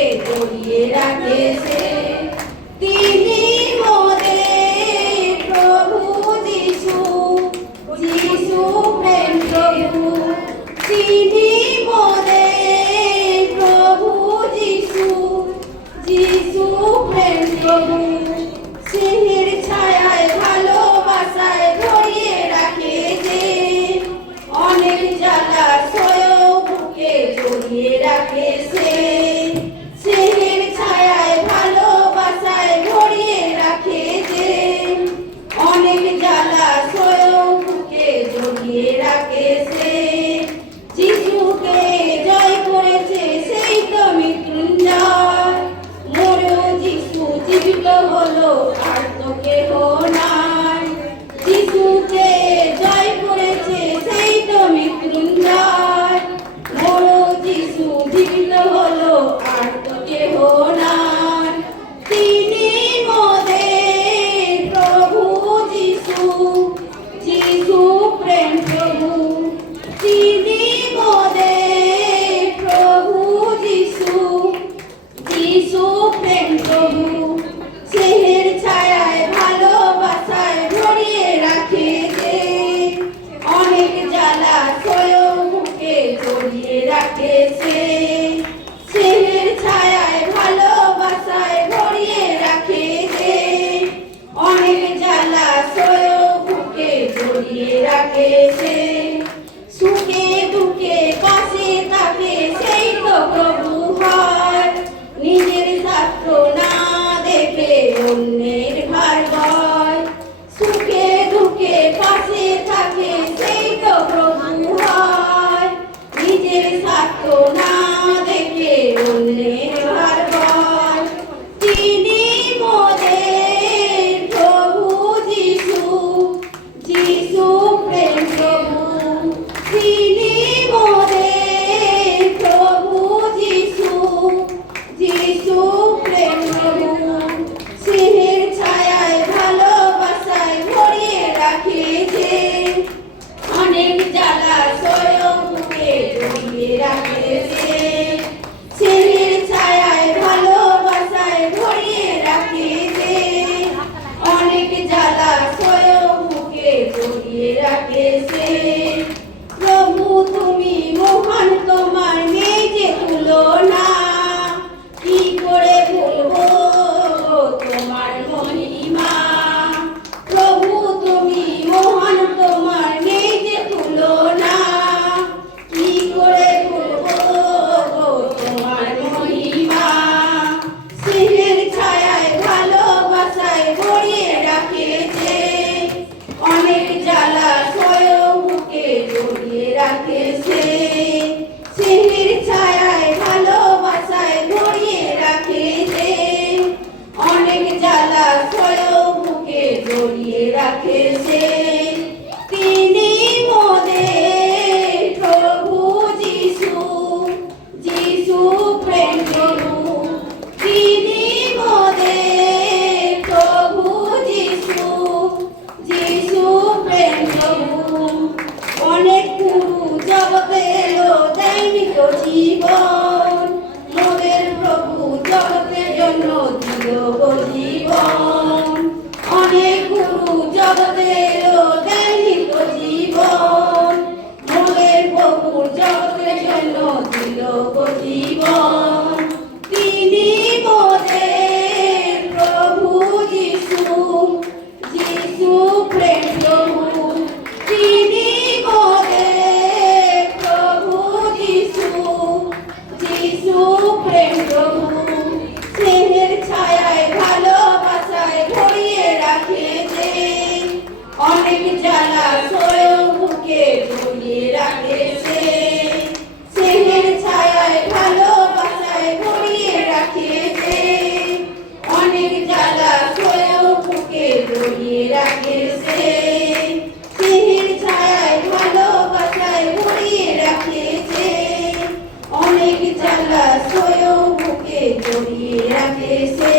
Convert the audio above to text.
বুকে জড়িয়ে রাখে সে। তিনি মোদের প্রভু যিশু, যিশু প্রেম প্রভু। তিনি মোদের প্রভু যিশু, যিশু প্রেম প্রভু। স্নেহের ছায়ায় ভালোবাসায় ধরিয়ে রাখে যে, অনেক জ্বালা সয়েও বুকে জড়িয়ে রাখে সে। স্নেহের ছায়ায় ভালোবাসায় ধরিয়ে রাখে যে, অনেক জ্বালা সয়েও বুকে জড়িয়ে রাখে সে। যিশুকে জয় করেছে সেই তো মৃত্যুঞ্জয়, মরেও যিশু জীবিত হলো, আর তো কেহ নাই। যিশুকে জয় করেছে সেই তো মৃত্যুঞ্জয়, মরেও যিশু জীবিত হলো, আর তো কেহ নাই। তিনি মোদের প্রভু যিশু, যিশু প্রেম প্রভু। তিনি মোদের প্রভু যিশু, যিশু প্রেম প্রভু। স্নেহের ছায়ায় ভালোবাসায় ধরিয়ে রাখে যে, অনেক জ্বালা সয়েও বুকে জড়িয়ে রাখে সে। স্নেহের ছায়ায় ভালোবাসায় ধরিয়ে রাখে যে, অনেক জ্বালা সয়েও বুকে জড়িয়ে রাখে সে। সুখে দুঃখে পাশে থাকে সেই তো প্রভু হয়, নিজের স্বার্থ না দেখে অন্যের ভার বয়। সুখে দুঃখে পাশে থাকে সেই তো প্রভু হয়, নিজের স্বার্থ না দেখে অন্যের ভার বয়। তিনি মোদের প্রভু যিশু, যিশু প্রেম প্রভু। তিনি মোদের প্রভু যিশু, যিশু প্রেম প্রভু। স্নেহের ছায়ায় ভালোবাসায় ভরিয়ে রাখে যে, অনেক জ্বালা সয়েও বুকে জড়িয়ে রাখে সে। স্নেহের ছায়ায় ভালোবাসায় ভরিয়ে রাখে যে, অনেক জ্বালা সয়েও বুকে জড়িয়ে রাখে সে। প্রভু তুমি মহান, তোমার নেই যে তুলনা, কি করে বলবো তোমার মহিমা। প্রভু তুমি মহান, তোমার নেই যে তুলনা, কি করে বলবো তোমার মহিমা। স্নেহের ছায়ায় ভালোবাসায় ভরিয়ে রাখে যে, অনেক জ্বালা সয়েও বুকে জড়িয়ে রাখে সে। স্নেহের ছায়ায় ভালোবাসায় ধরিয়ে রাখে যে, অনেক জ্বালা সয়েও বুকে জড়িয়ে রাখে সে। তিনি মোদের প্রভু যিশু, যিশু প্রেম প্রভু। তিনি মোদের প্রভু যিশু, যিশু প্রেম প্রভু। অনেক গুরু জগতে এলো, দেয়নি তো জীবন, মোদের প্রভু জগতের জন্য দিল গো জীবন। অনেক গুরু জগতে এলো, দেয়নি তো জীবন, মোদের প্রভু জগতের জন্য দিল গো জীবন। তিনি মোদের প্রভু যিশু, যিশু প্রেম প্রভু। তিনি মোদের প্রভু যিশু, যিশু প্রেম প্রভু। স্নেহের ছায়ায় ভালোবাসায় ধরিয়ে রাখে যে, অনেক জ্বালা সয়েও বুকে জড়িয়ে রাখে সে। স্নেহের ছায়ায় ভালোবাসায় ধরিয়ে রাখে যে, অনেক জ্বালা সয়েও বুকে জড়িয়ে রাখে সে। স্নেহের ছায়ায় ভালোবাসায় ধরিয়ে রাখে যে, অনেক জ্বালা সয়েও বুকে জড়িয়ে রাখে সে।